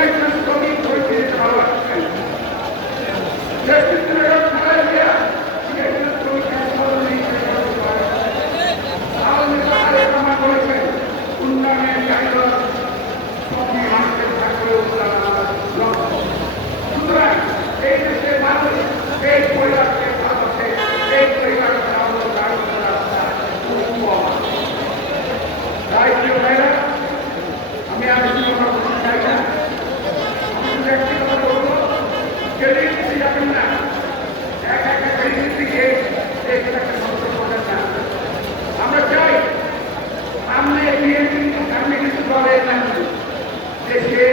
একজন শ্রমিক হয়েছে ভালোবাসছেন উন্নয়নের কারিগর সবই মানুষের থাকবে সুতরাং এই দেশের মানুষ এই পরিবারকে ভালোবাসে এই পরিবারকে তাই প্রিয় ভাইরা আমি আলোচনা করতে চাই না আমি শুধু একটি কথা বলবো কেউই যাবেন না এক একটা বেরিয়ে দিকে এইটাকে ধ্বংস করবেন না আমরা চাই সামনে বিএনপি সামনে কিছু দলের নামে দেশে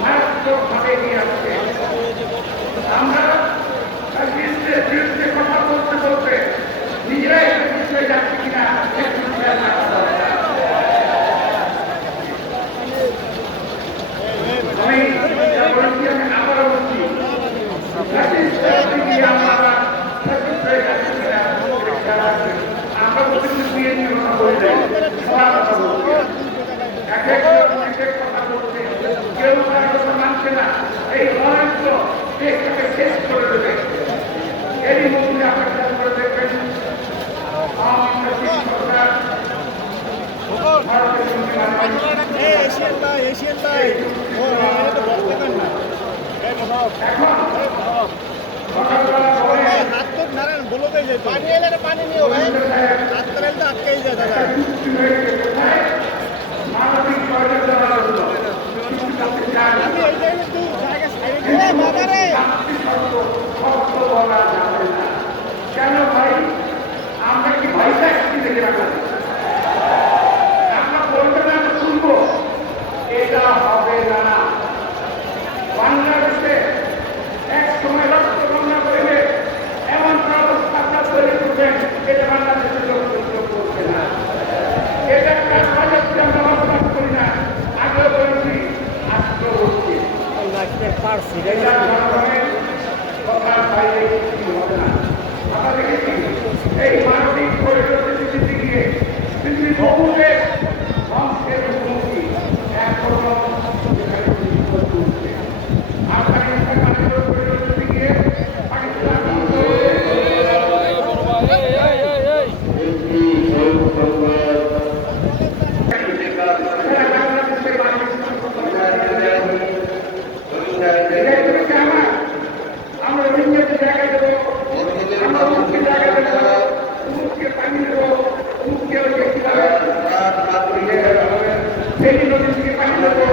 মারাত্মকভাবে এগিয়ে আসছে আমরা বিশ্বের বিরুদ্ধে কথা বলতে বলতে নিজেরাই বিষয়ে যাচ্ছি কিনা আমি আবারও বলছি আমরা প্রতিদিন বিএনপি কথা বলে যাই সবার কথা বলছি এক এক কথা বলছে কেউ কারো কথা মানছে না এই অনেক দেশটাকে শেষ করে দেবে এরই মধ্যে আপনার খেয়াল করে দেখবেন পানি এলে পানি নিও ভাই হাত করে তো আটকেই যায় দাদা আমি এই জায়গায় তুই জায়গা সাইডে বাবা রে কেন ভাই আমরা কি ভাই ট্যাক্সি দেখে রাখলাম আমরা বলবেন আমরা শুনবো এটা হবে না বাংলাদেশে এক সময় রক্ত গণনা করবে এমন অবস্থা আপনার তৈরি করবেন এটা বাংলাদেশের লোক করছে না এটা একটা প্রজেক্টে আমরা বসবাস করি না আগেও বলছি আজকেও বলছি কথার বাইরে কিছু হবে না আমরা দেখেছি এই মানবিক পরিস্থিতিতে গিয়ে পৃথিবীর বহু দেশ ধ্বংসের মুখোমুখি এখনো আফগানিস্তান পরিস্থিতি গিয়ে পাকিস্তান আমরা নিজেদের জায়গায় দেবো আমরা মুখকে জায়গায় দেবো মুখকে পানি দেবো মুখকে সেই নদী থেকে পানি দেবো